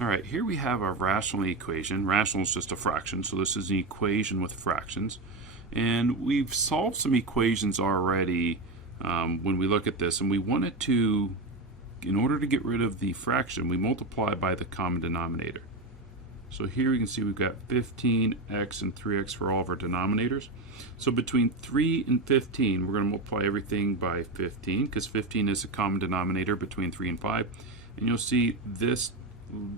All right, here we have our rational equation. Rational is just a fraction, so this is an equation with fractions. And we've solved some equations already when we look at this, and we wanted to, in order to get rid of the fraction, we multiply by the common denominator. So here you can see we've got 15x and 3x for all of our denominators. So between 3 and 15, we're going to multiply everything by 15, because 15 is a common denominator between 3 and 5. And you'll see this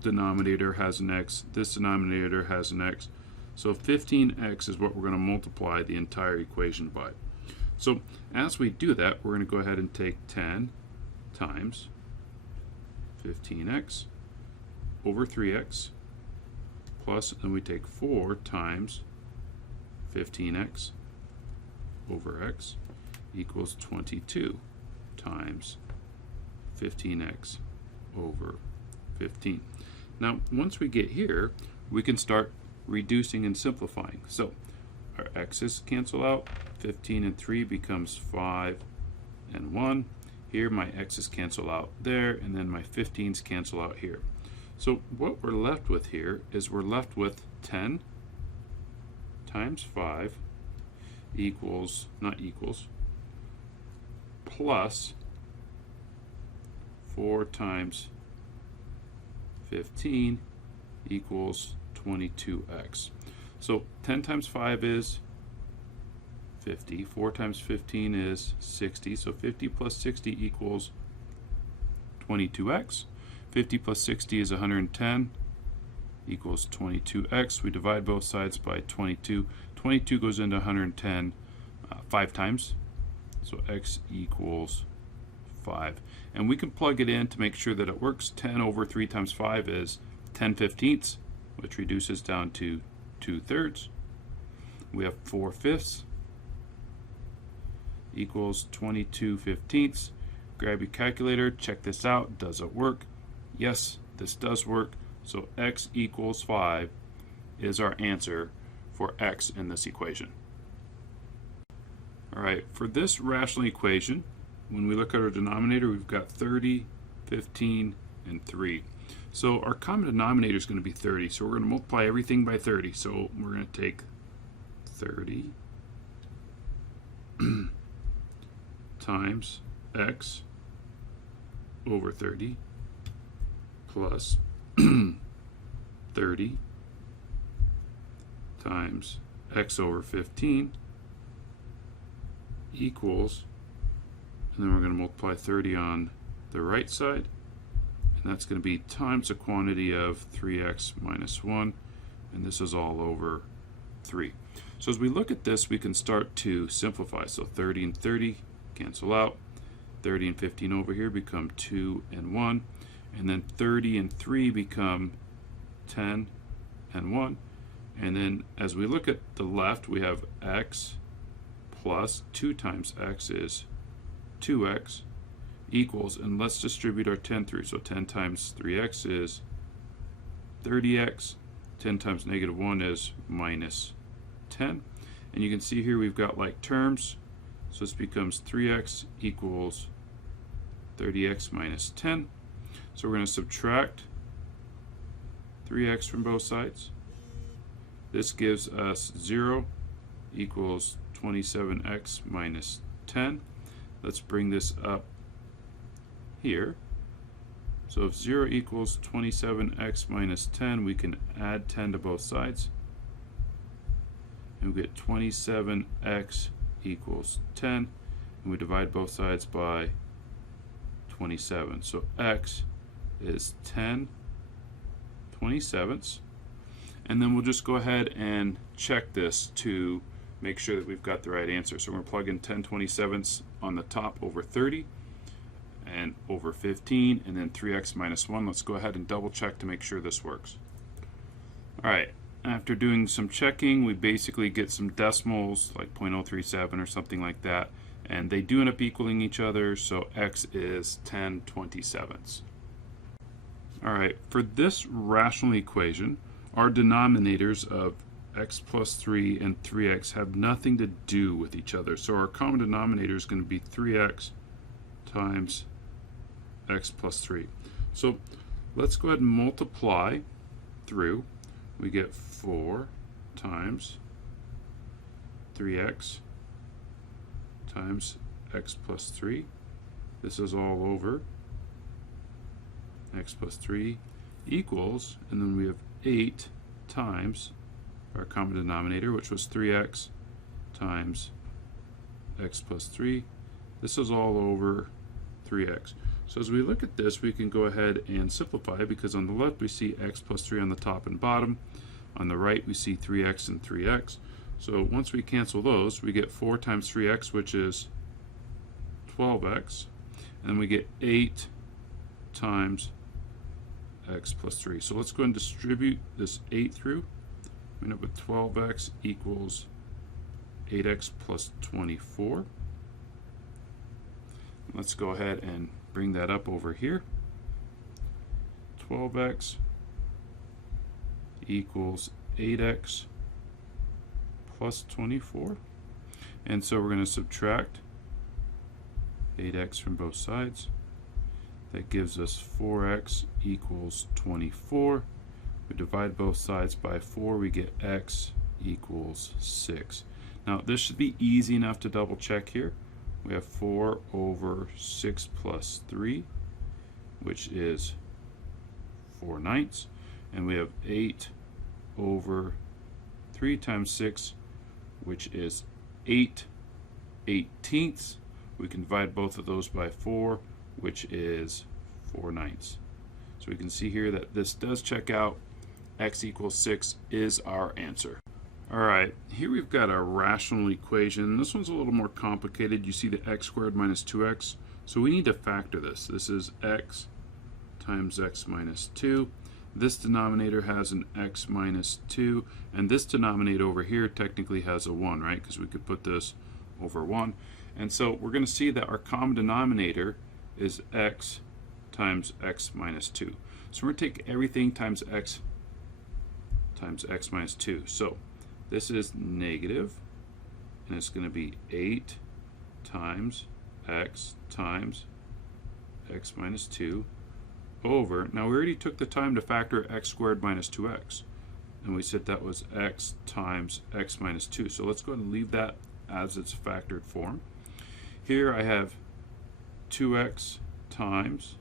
denominator has an x, this denominator has an x. So 15x is what we're going to multiply the entire equation by. So as we do that, we're going to go ahead and take 10 times 15x over 3x plus, and we take 4 times 15x over x equals 22 times 15x over 15. Now, once we get here, we can start reducing and simplifying. So our x's cancel out. 15 and 3 becomes 5 and 1. Here my x's cancel out there, and then my 15's cancel out here. So what we're left with here is we're left with 10 times 5 equals, not equals, plus 4 times 15 equals 22x. So 10 times 5 is 50. 4 times 15 is 60. So 50 plus 60 equals 22x. 50 plus 60 is 110 equals 22x. We divide both sides by 22. 22 goes into 110 5 times. So x equals 5. And we can plug it in to make sure that it works. 10 over 3 times 5 is 10/15, which reduces down to 2/3. We have 4/5 equals 22/15. Grab your calculator, check this out. Does it work? Yes, this does work. So x equals 5 is our answer for x in this equation. All right, for this rational equation, when we look at our denominator, we've got 30, 15, and 3. So our common denominator is going to be 30. So we're going to multiply everything by 30. So we're going to take 30 times x over 30 plus 30 times x over 15 equals, and then we're going to multiply 30 on the right side, and that's going to be times the quantity of 3x minus 1, and this is all over 3. So as we look at this, we can start to simplify. So 30 and 30 cancel out. 30 and 15 over here become 2 and 1, and then 30 and 3 become 10 and 1. And then as we look at the left, we have x plus 2 times x is 2x equals, and let's distribute our 10 through. So 10 times 3x is 30x. 10 times negative 1 is minus 10. And you can see here we've got like terms. So this becomes 3x equals 30x minus 10. So we're going to subtract 3x from both sides. This gives us 0 equals 27x minus 10. Let's bring this up here. So if 0 equals 27x minus 10, we can add 10 to both sides. And we get 27x equals 10. And we divide both sides by 27. So x is 10 27ths. And then we'll just go ahead and check this to make sure that we've got the right answer. So we're going to plug in 10 27ths on the top over 30 and over 15, and then 3x minus 1. Let's go ahead and double check to make sure this works. All right, after doing some checking, we basically get some decimals like 0.037 or something like that, and they do end up equaling each other, so x is 10 27ths. All right, for this rational equation, our denominators of x plus 3 and 3x have nothing to do with each other. So our common denominator is going to be 3x times x plus 3. So Let's go ahead and multiply through. We get 4 times 3x times x plus 3. This is all over x plus 3 equals, and then we have 8 times our common denominator, which was 3x times x plus 3. This is all over 3x. So as we look at this, we can go ahead and simplify, because on the left we see x plus 3 on the top and bottom. On the right we see 3x and 3x. So once we cancel those, we get 4 times 3x, which is 12x. And we get 8 times x plus 3. So let's go and distribute this 8 through. We end up with 12x equals 8x plus 24. Let's go ahead and bring that up over here. 12x equals 8x plus 24. And so we're going to subtract 8x from both sides. That gives us 4x equals 24. We divide both sides by 4, we get x equals 6. Now this should be easy enough to double check here. We have 4 over 6 plus 3, which is 4/9, and we have 8 over 3 times 6, which is 8/18. We can divide both of those by 4, which is 4/9. So we can see here that this does check out. X equals 6 is our answer. Alright, here we've got a rational equation. This one's a little more complicated. You see the x squared minus 2x. So we need to factor this. This is x times x minus 2. This denominator has an x minus 2. And this denominator over here technically has a 1, right? Because we could put this over 1. And so we're going to see that our common denominator is x times x minus 2. So we're going to take everything times x minus 2. So this is negative, and it's going to be 8 times x minus 2 over, now we already took the time to factor x squared minus 2x, and we said that was x times x minus 2. So let's go ahead and leave that as its factored form. Here I have 2x times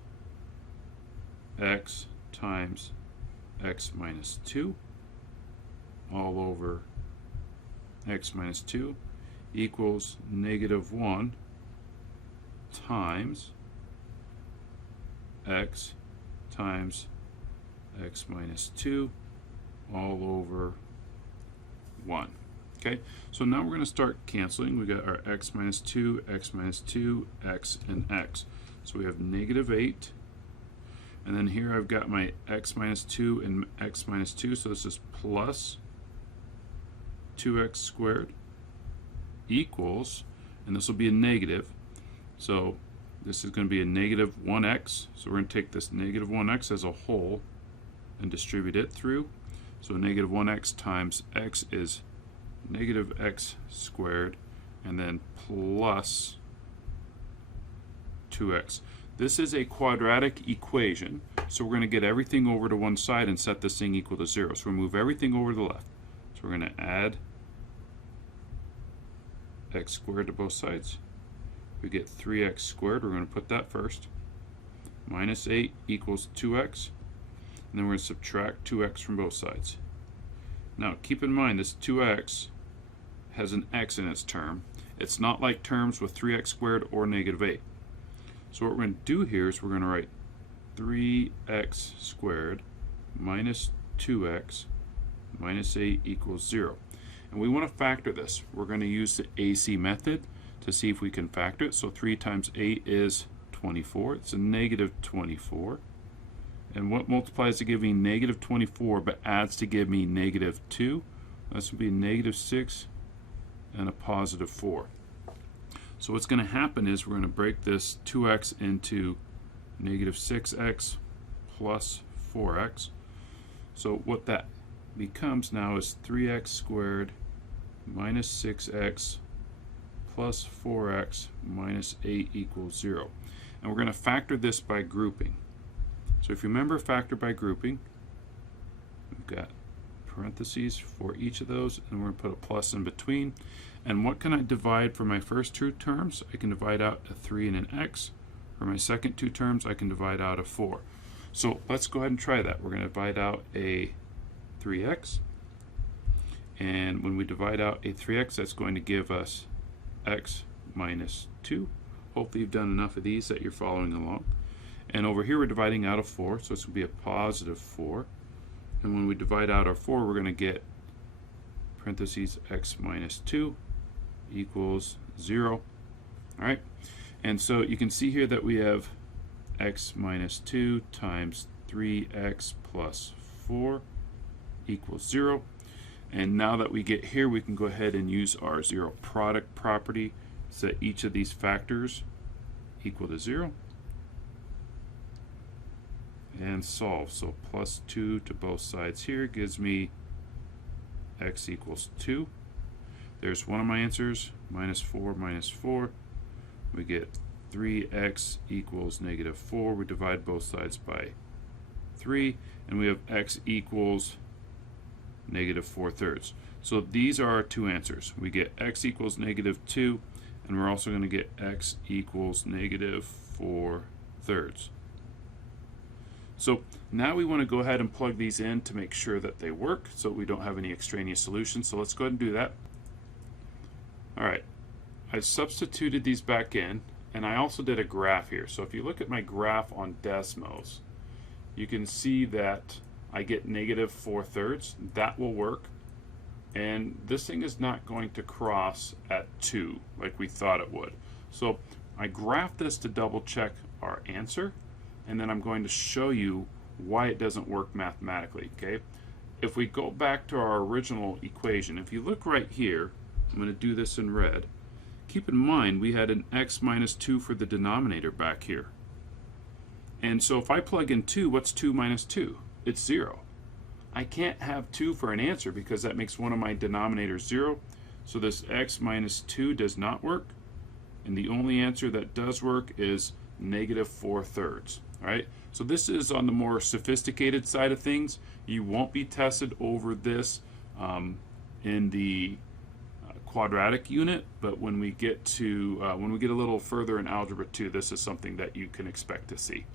x minus 2 all over x minus 2 equals negative 1 times x minus 2 all over 1. Okay, so now we're going to start canceling. We got our x minus 2, x minus 2, x, and x. So we have negative 8. And then here I've got my x minus 2 and x minus 2. So this is plus 2x squared equals, and this will be a negative. So this is going to be a negative 1x. So we're going to take this negative 1x as a whole and distribute it through. So negative 1x times x is negative x squared, and then plus 2x. This is a quadratic equation, so we're going to get everything over to one side and set this thing equal to 0. So we'll move everything over to the left. So we're going to add x squared to both sides. We get 3x squared. We're going to put that first. Minus 8 equals 2x. And then we're going to subtract 2x from both sides. Now keep in mind this 2x has an x in its term. It's not like terms with 3x squared or negative 8. So what we're going to do here is we're going to write 3x squared minus 2x minus 8 equals 0. And we want to factor this. We're going to use the AC method to see if we can factor it. So 3 times 8 is 24. It's a negative 24. And what multiplies to give me negative 24 but adds to give me negative 2? That's going to be negative 6 and a positive 4. So what's going to happen is we're going to break this 2x into negative 6x plus 4x. So what that becomes now is 3x squared minus 6x plus 4x minus 8 equals 0. And we're going to factor this by grouping. So if you remember factor by grouping, we've got parentheses for each of those, and we're going to put a plus in between. And what can I divide for my first two terms? I can divide out a 3 and an x. For my second two terms, I can divide out a 4. So let's go ahead and try that. We're going to divide out a 3x. And when we divide out a 3x, that's going to give us x minus 2. Hopefully you've done enough of these that you're following along. And over here we're dividing out a 4, so it's going to be a positive 4. And when we divide out our 4, we're going to get parentheses x minus 2 equals 0. All right, and so you can see here that we have x minus 2 times 3x plus 4 equals 0. And now that we get here, we can go ahead and use our zero product property, set each of these factors equal to 0, and solve. So plus 2 to both sides here gives me x equals 2. There's one of my answers, minus 4 minus 4. We get 3x equals negative 4. We divide both sides by 3, and we have x equals negative 4/3. So these are our two answers. We get x equals negative 2, and we're also going to get x equals negative 4/3. So now we want to go ahead and plug these in to make sure that they work so we don't have any extraneous solutions. So let's go ahead and do that. All right, I substituted these back in, and I also did a graph here. So if you look at my graph on Desmos, you can see that I get negative 4/3. That will work. And this thing is not going to cross at 2 like we thought it would. So I graphed this to double check our answer, and then I'm going to show you why it doesn't work mathematically. Okay, if we go back to our original equation, if you look right here, I'm going to do this in red. Keep in mind we had an x minus 2 for the denominator back here. And so if I plug in 2, what's 2 minus 2? It's 0. I can't have 2 for an answer because that makes one of my denominators 0. So this x minus 2 does not work. And the only answer that does work is negative 4/3. All right. So this is on the more sophisticated side of things. You won't be tested over this in the quadratic unit, but when we get to when we get a little further in algebra 2, this is something that you can expect to see.